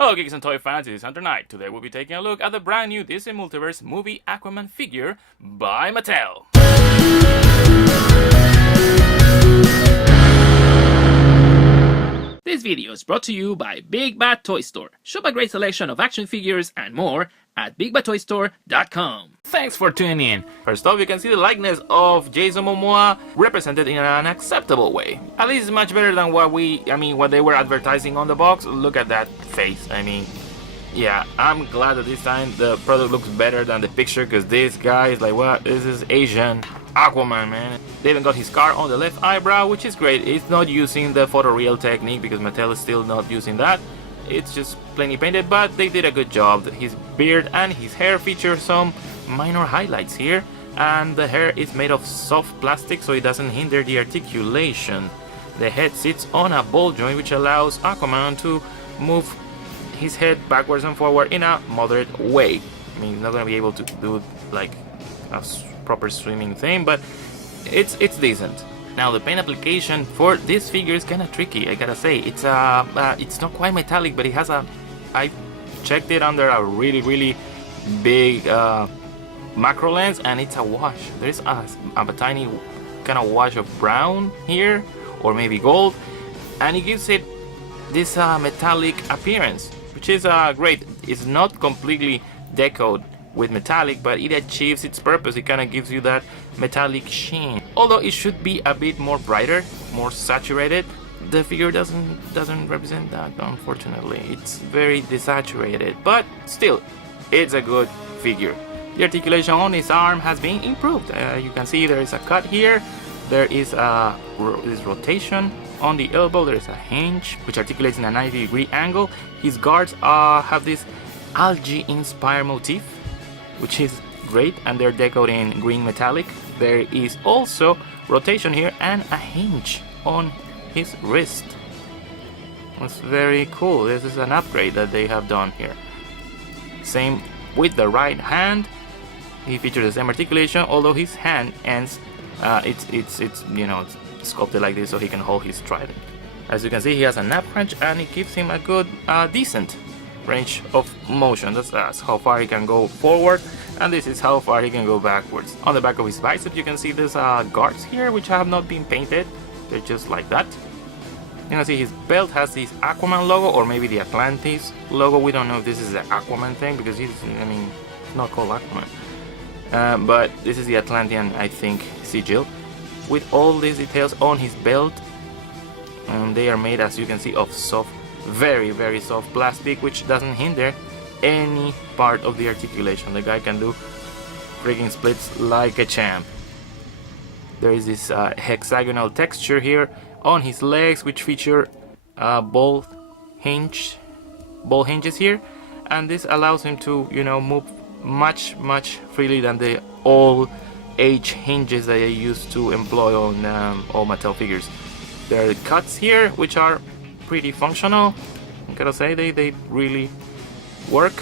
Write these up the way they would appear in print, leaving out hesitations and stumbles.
Hello geeks and toy fans, this is Hunter Knight. Today we'll be taking a look at the brand new DC Multiverse movie Aquaman figure by Mattel. This video is brought to you by BigBadToyStore. Shop a great selection of action figures and more at BigBadToyStore.com. Thanks for tuning in. First off, you can see the likeness of Jason Momoa represented in an acceptable way. At least much better than what they were advertising on the box. Look at that face. Yeah, I'm glad that this time the product looks better than the picture, because this guy is like, what? This is Asian Aquaman, man. They even got his scar on the left eyebrow, which is great. It's not using the photoreal technique because Mattel is still not using that. It's just plainly painted, but they did a good job. His beard and his hair feature some minor highlights here, and the hair is made of soft plastic so it doesn't hinder the articulation. The head sits on a ball joint which allows Aquaman to move his head backwards and forward in a moderate way. I mean, he's not gonna be able to do like a proper swimming thing, but it's decent. Now the paint application for this figure is kind of tricky, I gotta say. It's not quite metallic, but it has I checked it under a really big macro lens, and it's a wash. There's a tiny kind of wash of brown here, or maybe gold, and it gives it this metallic appearance, which is great. It's not completely decoed with metallic, but it achieves its purpose. It kind of gives you that metallic sheen. Although it should be a bit more brighter, more saturated, the figure doesn't represent that, unfortunately. It's very desaturated, but still, it's a good figure. The articulation on his arm has been improved. You can see there is a cut here. There is this rotation on the elbow. There is a hinge which articulates in a 90-degree angle. His guards have this algae-inspired motif, which is great, and they're decorated in green metallic. There is also rotation here and a hinge on his wrist. That's very cool. This is an upgrade that they have done here. Same with the right hand. He features the same articulation, although his hand ends it's sculpted like this so he can hold his trident. As you can see, he has a nap crunch, and it gives him a good decent range of motion. That's how far he can go forward, and this is how far he can go backwards. On the back of his bicep you can see these guards here, which have not been painted. They're just like that. You can see his belt has this Aquaman logo, or maybe the Atlantis logo. We don't know if this is the Aquaman thing, because it's not called Aquaman. But this is the Atlantean, I think, sigil, with all these details on his belt. And they are made, as you can see, of soft, very soft plastic, which doesn't hinder any part of the articulation. The guy can do freaking splits like a champ. There is this hexagonal texture here on his legs, which feature ball hinges here, and this allows him to move much freely than the old age hinges that I used to employ on all Mattel figures. There are cuts here which are pretty functional. I gotta say, they really work.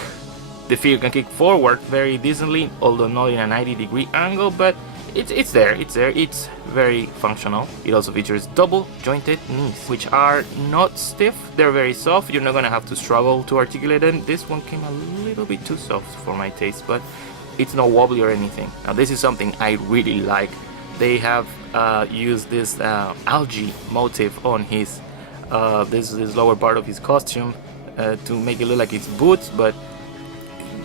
The figure can kick forward very decently, although not in a 90-degree angle, but it's there. It's very functional. It also features double jointed knees, which are not stiff. They're very soft. You're not gonna have to struggle to articulate them. This one came a little bit too soft for my taste, but it's not wobbly or anything. Now this is something I really like. They have used this algae motif on his this lower part of his costume to make it look like it's boots, but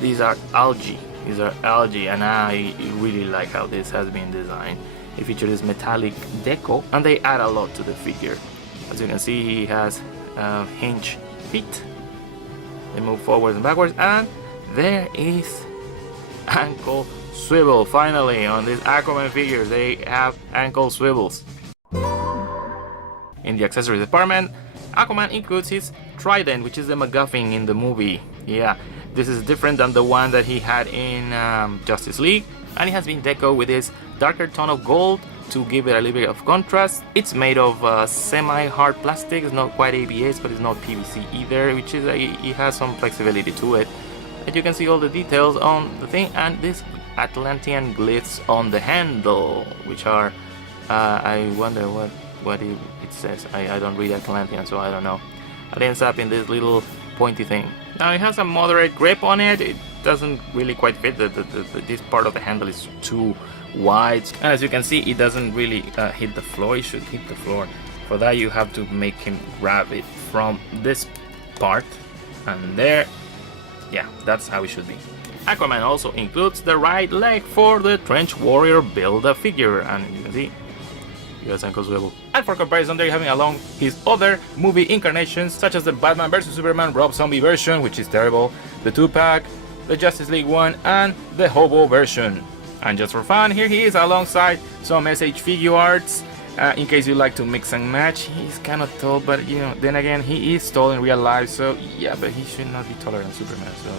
these are algae. And I really like how this has been designed. It features this metallic deco, and they add a lot to the figure. As you can see, he has hinge feet. They move forwards and backwards, and there is ankle swivel. Finally, on these Aquaman figures, they have ankle swivels. In the accessories department, Aquaman includes his trident, which is the MacGuffin in the movie. Yeah, this is different than the one that he had in Justice League, and it has been decorated with this darker tone of gold to give it a little bit of contrast. It's made of semi-hard plastic. It's not quite ABS, but it's not PVC either, which is it has some flexibility to it. And you can see all the details on the thing, and this Atlantean glyphs on the handle, which are I wonder what it says. I don't read Atlantean, so I don't know. It ends up in this little pointy thing. Now it has a moderate grip on it. It doesn't really quite fit. This part of the handle is too wide, and as you can see, it doesn't really hit the floor. It should hit the floor. For that, you have to make him grab it from this part, and there, yeah, that's how it should be. Aquaman also includes the right leg for the Trench Warrior Build-A-Figure, and you can see, yes, Uncle Swivel. And for comparison, they're having along his other movie incarnations, such as the Batman vs Superman Rob Zombie version, which is terrible, the 2-pack, the Justice League one, and the Hobo version. And just for fun, here he is alongside some SH figure arts. In case you like to mix and match, he's kind of tall, but you know, then again, he is tall in real life, so yeah, but he should not be taller than Superman. So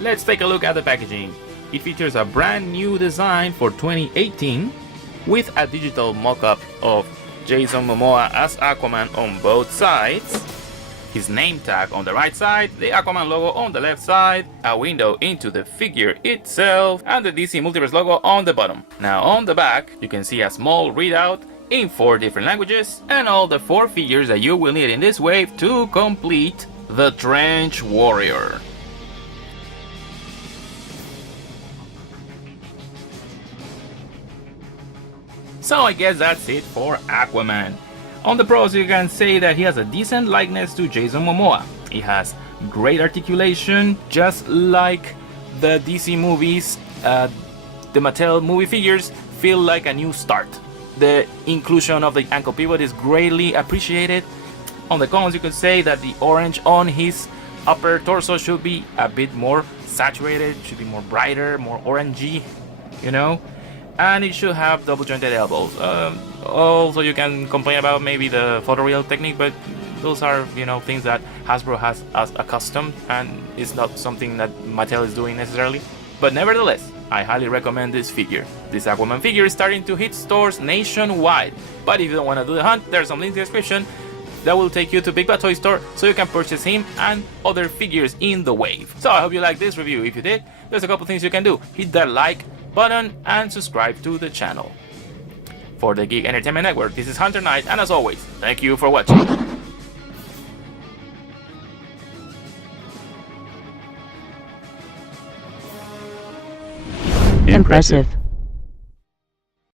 let's take a look at the packaging. It features a brand new design for 2018 with a digital mock-up of Jason Momoa as Aquaman on both sides, his name tag on the right side, the Aquaman logo on the left side, a window into the figure itself, and the DC Multiverse logo on the bottom. Now on the back, you can see a small readout in 4 different languages, and all the 4 figures that you will need in this wave to complete the Trench Warrior. So I guess that's it for Aquaman. On the pros, you can say that he has a decent likeness to Jason Momoa. He has great articulation, just like the DC movies. The Mattel movie figures feel like a new start. The inclusion of the ankle pivot is greatly appreciated. On the cons, you could say that the orange on his upper torso should be a bit more saturated, should be more brighter, more orangey, you know. And it should have double jointed elbows. Also, you can complain about maybe the photoreal technique, but those are, you know, things that Hasbro has as accustomed, and it's not something that Mattel is doing necessarily. But nevertheless, I highly recommend this figure. This Aquaman figure is starting to hit stores nationwide. But if you don't want to do the hunt, there's some link in the description that will take you to BigBadToyStore so you can purchase him and other figures in the wave. So I hope you liked this review. If you did, there's a couple things you can do. Hit that like button and subscribe to the channel. For the Geek Entertainment Network, this is Hunter Knight, and as always, thank you for watching. Impressive.